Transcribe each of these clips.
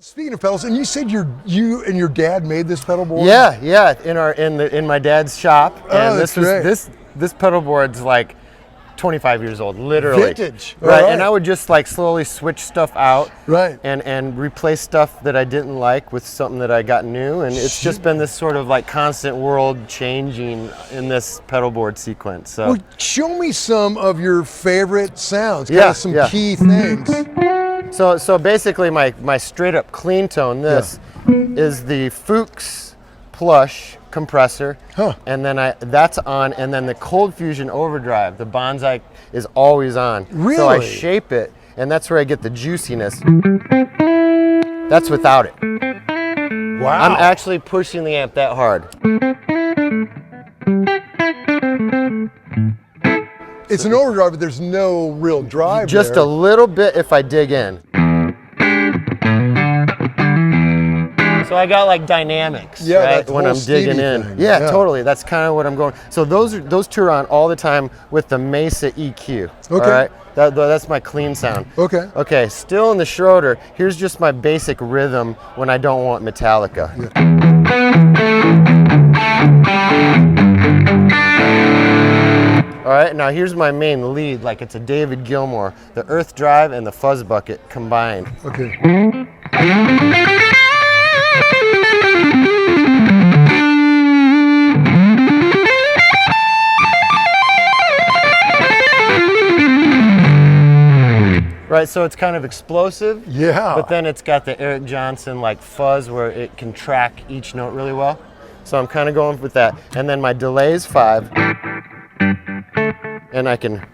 Speaking of pedals, and you said you and your dad made this pedal board? Yeah, in my dad's shop. And this pedal board's like 25 years old, literally. Vintage. Right. And I would just like slowly switch stuff out. Right. And replace stuff that I didn't like with something that I got new. And it's just been this sort of like constant world changing in this pedal board sequence. So well, show me some of your favorite sounds. Some key things. So basically my straight up clean tone, this is the Fuchs Plush compressor, and then that's on, and then the Cold Fusion Overdrive, the Bonsai, is always on. Really? So I shape it, and that's where I get the juiciness. That's without it. Wow. I'm actually pushing the amp that hard. It's an overdrive, but there's no real drive Just there. a little bit if I dig in. So I got like dynamics, right, when I'm digging in. Yeah, totally. That's kind of what I'm going. So those two are on all the time with the Mesa EQ. Okay. All right. That's my clean sound. Okay. Okay. Still in the Schroeder. Here's just my basic rhythm when I don't want Metallica. All right. Now here's my main lead, like it's a David Gilmour, the Earth Drive and the Fuzz Bucket combined. Okay. Right, so it's kind of explosive. Yeah. But then it's got the Eric Johnson like fuzz where it can track each note really well. So I'm kind of going with that. And then my delay is 5. And I can.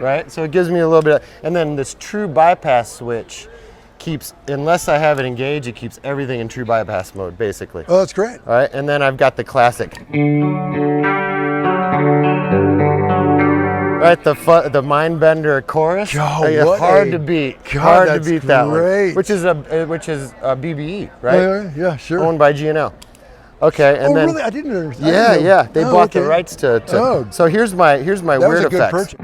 Right, so it gives me a little bit of, and then this true bypass switch keeps, unless I have it engaged, it keeps everything in true bypass mode, basically. Oh, that's great. All right, and then I've got the classic. Right, the Mindbender chorus. Hard to beat. God, hard to beat that great. one. Which is a BBE, right? Yeah, sure. Owned by G&L. Okay, and then. Really? I didn't understand. Yeah. They bought the rights to. So here's my weird effects.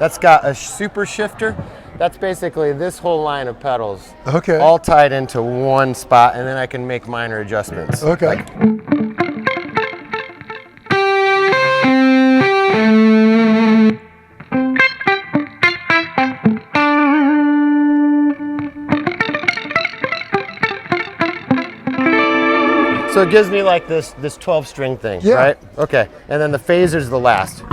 That's got a super shifter. That's basically this whole line of pedals. Okay. All tied into one spot, and then I can make minor adjustments. Okay. So it gives me like this 12-string thing, right? Okay, and then the phaser's the last.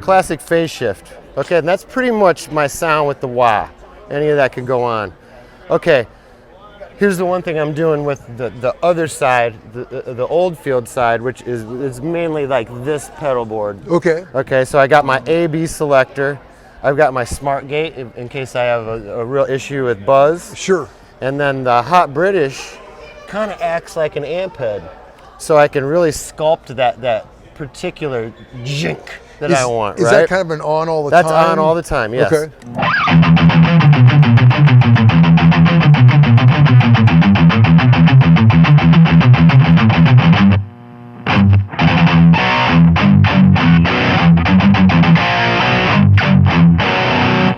Classic phase shift. Okay, and that's pretty much my sound with the wah. Any of that could go on. Okay, here's the one thing I'm doing with the other side, the old field side, which is mainly like this pedal board. Okay. Okay, so I got my A/B selector. I've got my smart gate in case I have a real issue with buzz. Sure. And then the Hot British kind of acts like an amp head. So I can really sculpt that particular jink that I want, Is right? that kind of an on all the time? That's on all the time, yes. Okay.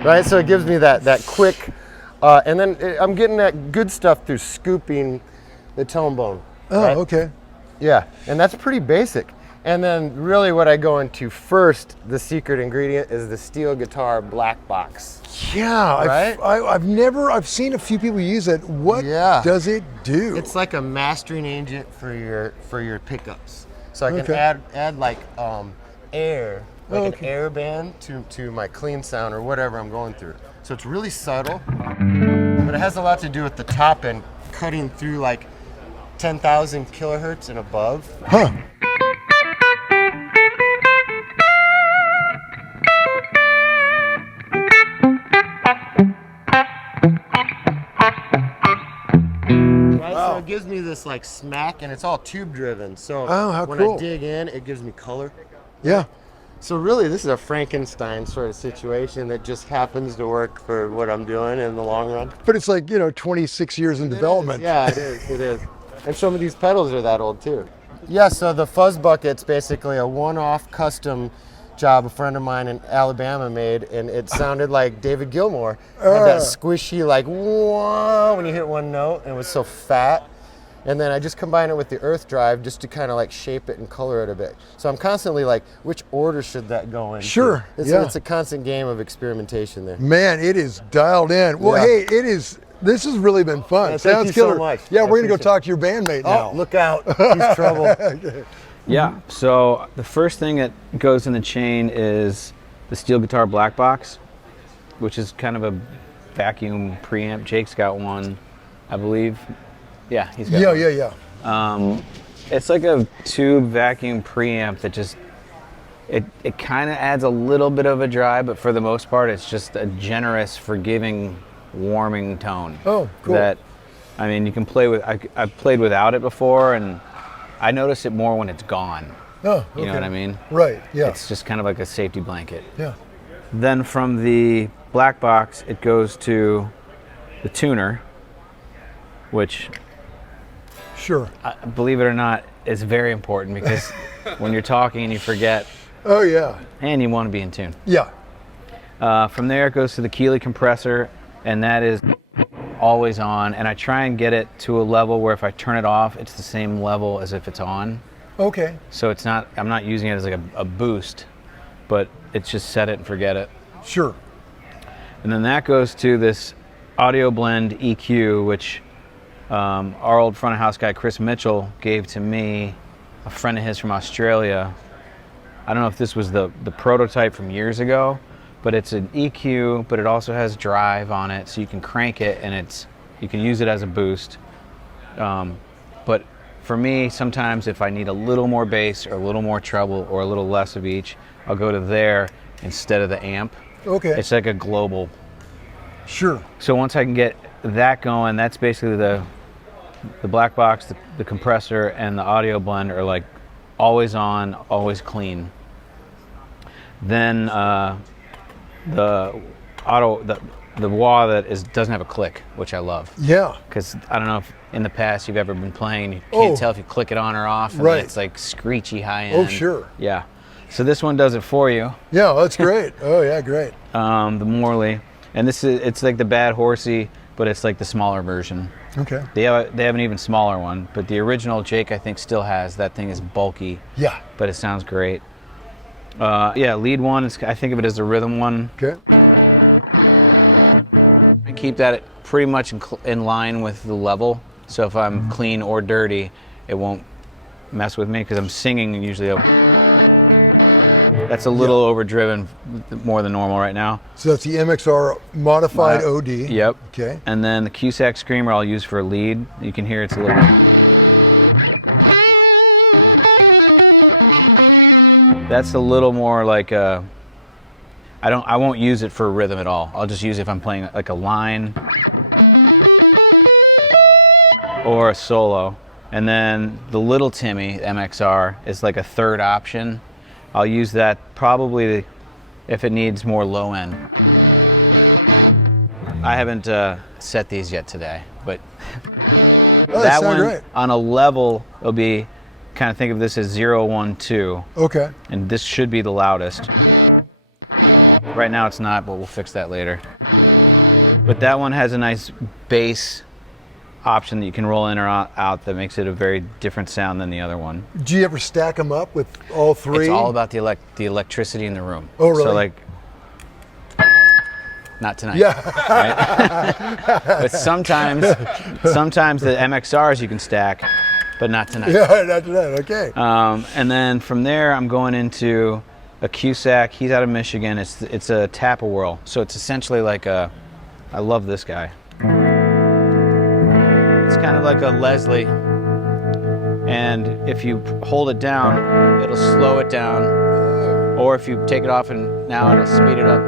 Right, so it gives me that quick, and then I'm getting that good stuff through scooping the tone bone. Oh, right? okay. Yeah, and that's pretty basic. And then really what I go into first, the secret ingredient, is the steel guitar black box. Yeah, right? I've seen a few people use it. What does it do? It's like a mastering agent for your pickups. So I can add like air, like an air band to my clean sound or whatever I'm going through. So it's really subtle, but it has a lot to do with the top end cutting through like 10,000 kilohertz and above. Huh. So it gives me this like smack, and it's all tube driven. So when cool. I dig in, it gives me color. Yeah. So really, this is a Frankenstein sort of situation that just happens to work for what I'm doing in the long run. But it's like, 26 years in development. Yeah, it is. It is. And some of these pedals are that old too. Yeah, so the Fuzz bucket's basically a one-off custom job a friend of mine in Alabama made, and it sounded like David Gilmour. Had that squishy, like, whoa, when you hit one note, and it was so fat. And then I just combine it with the earth drive just to kind of like shape it and color it a bit. So I'm constantly like, which order should that go in? Sure. It's a constant game of experimentation there. Man, it is dialed in. Well, hey, this has really been fun. Yeah, Sounds thank you killer. so much. Yeah, we're gonna go talk to your bandmate now. Oh, look out! He's trouble. Okay. Yeah. So the first thing that goes in the chain is the steel guitar black box, which is kind of a vacuum preamp. Jake's got one, I believe. Yeah, he's got one. Yeah. It's like a tube vacuum preamp that just it kind of adds a little bit of a drive, but for the most part, it's just a generous, forgiving, warming tone. Oh, cool. That, I mean, you can play with. I've played without it before, and I notice it more when it's gone. Oh, okay. You know what I mean? Right. Yeah. It's just kind of like a safety blanket. Yeah. Then from the black box, it goes to the tuner, which, Sure. believe it or not, is very important because when you're talking and you forget, Oh yeah. and you want to be in tune. Yeah. From there, it goes to the Keeley compressor, and that is always on. And I try and get it to a level where if I turn it off, it's the same level as if it's on. Okay. So it's not. I'm not using it as like a boost, but it's just set it and forget it. Sure. And then that goes to this Audio Blend EQ, which our old front of house guy Chris Mitchell gave to me, a friend of his from Australia. I don't know if this was the prototype from years ago, but it's an EQ, but it also has drive on it, so you can crank it and you can use it as a boost. But for me, sometimes if I need a little more bass or a little more treble or a little less of each, I'll go to there instead of the amp. Okay. It's like a global. Sure. So once I can get that going, that's basically the black box, the compressor, and the audio blend are like always on, always clean. Then the wah that doesn't have a click, which I love. Yeah. Because I don't know if in the past you've ever been playing, you can't tell if you click it on or off, and right. It's like screechy high end. Oh sure. Yeah. So this one does it for you. Yeah, that's great. Oh yeah, great. The Morley, and it's like the Bad Horsey, but it's like the smaller version. Okay. They have an even smaller one, but the original Jake I think still has. That thing is bulky. Yeah. But it sounds great. Yeah, lead one, I think of it as the rhythm one. Okay. I keep that pretty much in line with the level. So if I'm clean or dirty, it won't mess with me because I'm singing usually. That's a little overdriven, more than normal right now. So that's the MXR modified OD. Yep. Okay. And then the Cusack Screamer I'll use for a lead. You can hear it's a little. That's a little more like a. I won't use it for rhythm at all. I'll just use it if I'm playing like a line or a solo. And then the Little Timmy MXR is like a third option. I'll use that probably if it needs more low end. I haven't set these yet today, but that one great. On a level, it'll be, kind of think of this as 0, 1, 2. Okay. And this should be the loudest. Right now it's not, but we'll fix that later. But that one has a nice bass option that you can roll in or out that makes it a very different sound than the other one. Do you ever stack them up with all three? It's all about the electricity in the room. Oh, really? So like, not tonight. Yeah. Right? But sometimes the MXRs you can stack, but not tonight. Yeah, not tonight. Okay. And then from there, I'm going into a Cusack. He's out of Michigan. It's a tap-a-whirl. So it's essentially like I love this guy. It's kind of like a Leslie. And if you hold it down, it'll slow it down. Or if you take it off and now it'll speed it up.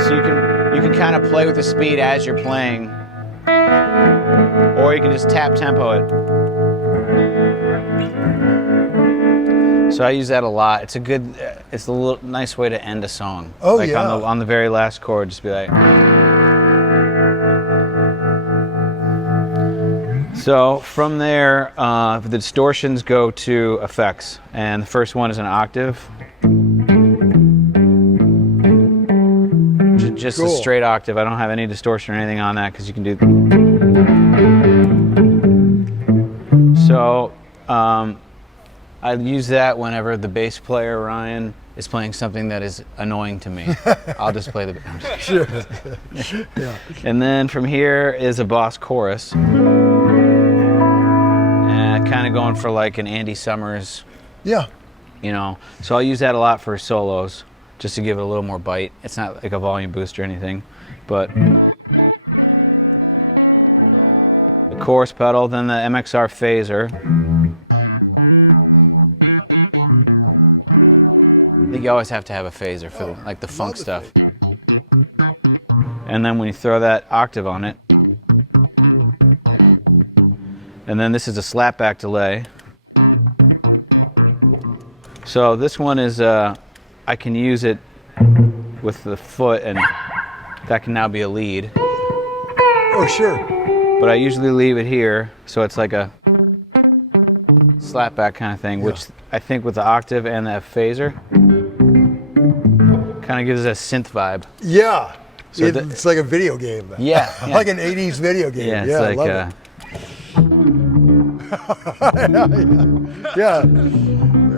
So you can kind of play with the speed as you're playing. Or you can just tap tempo it. So I use that a lot. It's a little nice way to end a song. Oh, like yeah. on the very last chord, just be like. So from there, the distortions go to effects, and the first one is an octave. Just a straight octave. I don't have any distortion or anything on that because you can do. So I use that whenever the bass player, Ryan, is playing something that is annoying to me. I'll just play the. Sure. Yeah. And then from here is a boss chorus. And kind of going for like an Andy Summers. Yeah. You know, so I'll use that a lot for solos, just to give it a little more bite. It's not like a volume boost or anything, but the chorus pedal, then the MXR phaser. I think you always have to have a phaser for like the funk stuff. And then when you throw that octave on it, and then this is a slapback delay. So this one is, I can use it with the foot, and that can now be a lead. Oh, sure. But I usually leave it here, so it's like a slapback kind of thing, which I think with the octave and the phaser kind of gives us a synth vibe. Yeah. So it's like a video game. Yeah, yeah. Like an 80s video game. Yeah, it's I like love it. Yeah.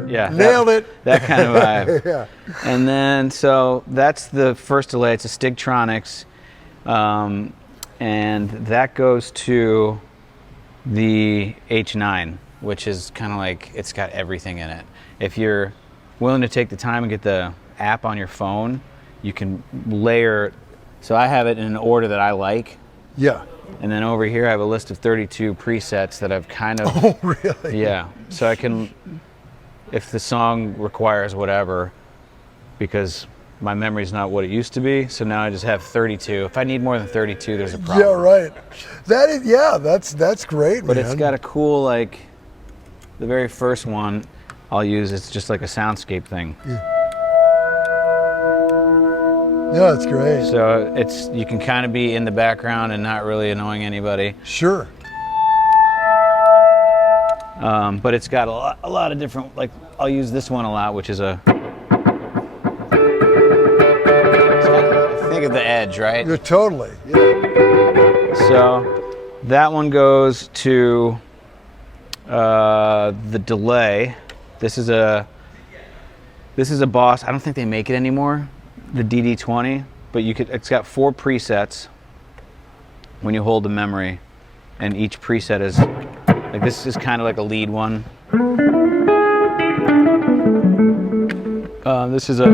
Yeah, Nailed it. That kind of vibe. Yeah. And then, so that's the first delay. It's a Stigtronics. And that goes to the H9, which is kind of like, it's got everything in it. If you're willing to take the time and get the app on your phone, you can layer. So I have it in an order that I like. Yeah. And then over here I have a list of 32 presets that I've kind of. Oh, really? Yeah. So I can, if the song requires whatever, because my memory's not what it used to be, so now I just have 32. If I need more than 32, there's a problem. Yeah, right. That is, yeah, that's great, But man. it's got a cool, like, the very first one I'll use, it's just like a soundscape thing. Yeah, it's great. So it's, you can kind of be in the background and not really annoying anybody. Sure. But it's got a lot of different, like, I'll use this one a lot, which is a, think of the edge, right? Yeah, totally. Yeah. So that one goes to the delay. This is a Boss. I don't think they make it anymore, the DD20, but it's got 4 presets when you hold the memory, and each preset is like, this is kind of like a lead one. This is a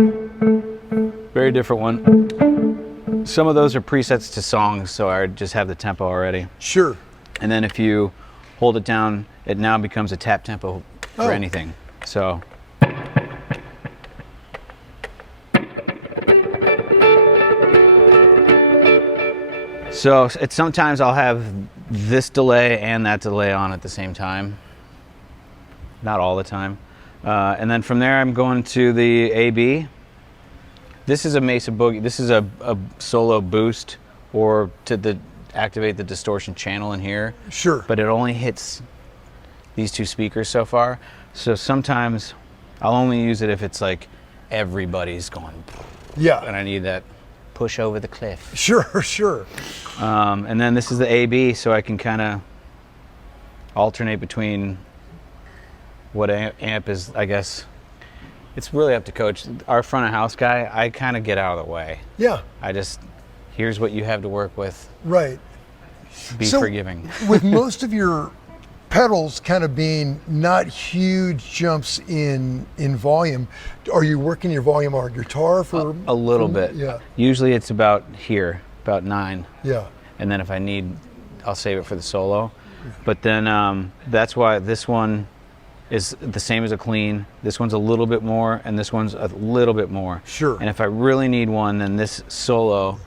very different one. Some of those are presets to songs, so I just have the tempo already. Sure. And then if you hold it down, it now becomes a tap tempo for anything. So. So it's sometimes I'll have this delay and that delay on at the same time. Not all the time. And then from there I'm going to the AB. This is a Mesa Boogie. This is a solo boost, or to activate the distortion channel in here. Sure. But it only hits these 2 speakers so far. So sometimes I'll only use it if it's like everybody's going. Yeah. And I need that push over the cliff. Sure, sure. And then this is the AB, so I can kind of alternate between what amp is, I guess. It's really up to Coach. Our front of house guy, I kind of get out of the way. Yeah. I just, here's what you have to work with. Right. Be forgiving. With most of your pedals kind of being not huge jumps in volume, are you working your volume on guitar for a little bit? Yeah. Usually it's about here, about 9. Yeah. And then if I need, I'll save it for the solo. But then that's why this one is the same as a clean. This one's a little bit more, and this one's a little bit more. Sure. And if I really need one, then this solo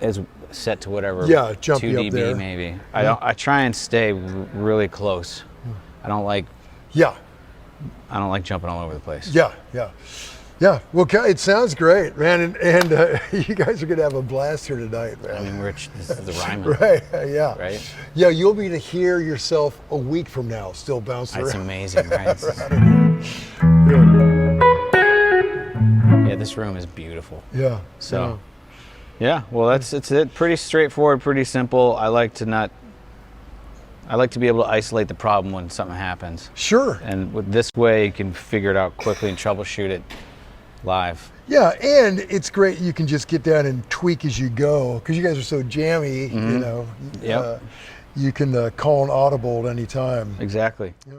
is set to whatever. Yeah, jump 2 you up dB there. maybe. I try and stay really close. I don't like. Yeah. I don't like jumping all over the place. Yeah, yeah. Yeah, well, it sounds great, man, and you guys are gonna have a blast here tonight, man. I mean, this is the Ryman. Right, yeah. Right? Yeah, you'll be to hear yourself a week from now still bouncing That's around. amazing, right? Yeah, this room is beautiful. Yeah. So, yeah, well, it's it. Pretty straightforward, pretty simple. I like to be able to isolate the problem when something happens. Sure. And with this way, you can figure it out quickly and troubleshoot it live. Yeah, and it's great you can just get down and tweak as you go because you guys are so jammy, you know. Yep. You can call an audible at any time. Exactly. Yeah.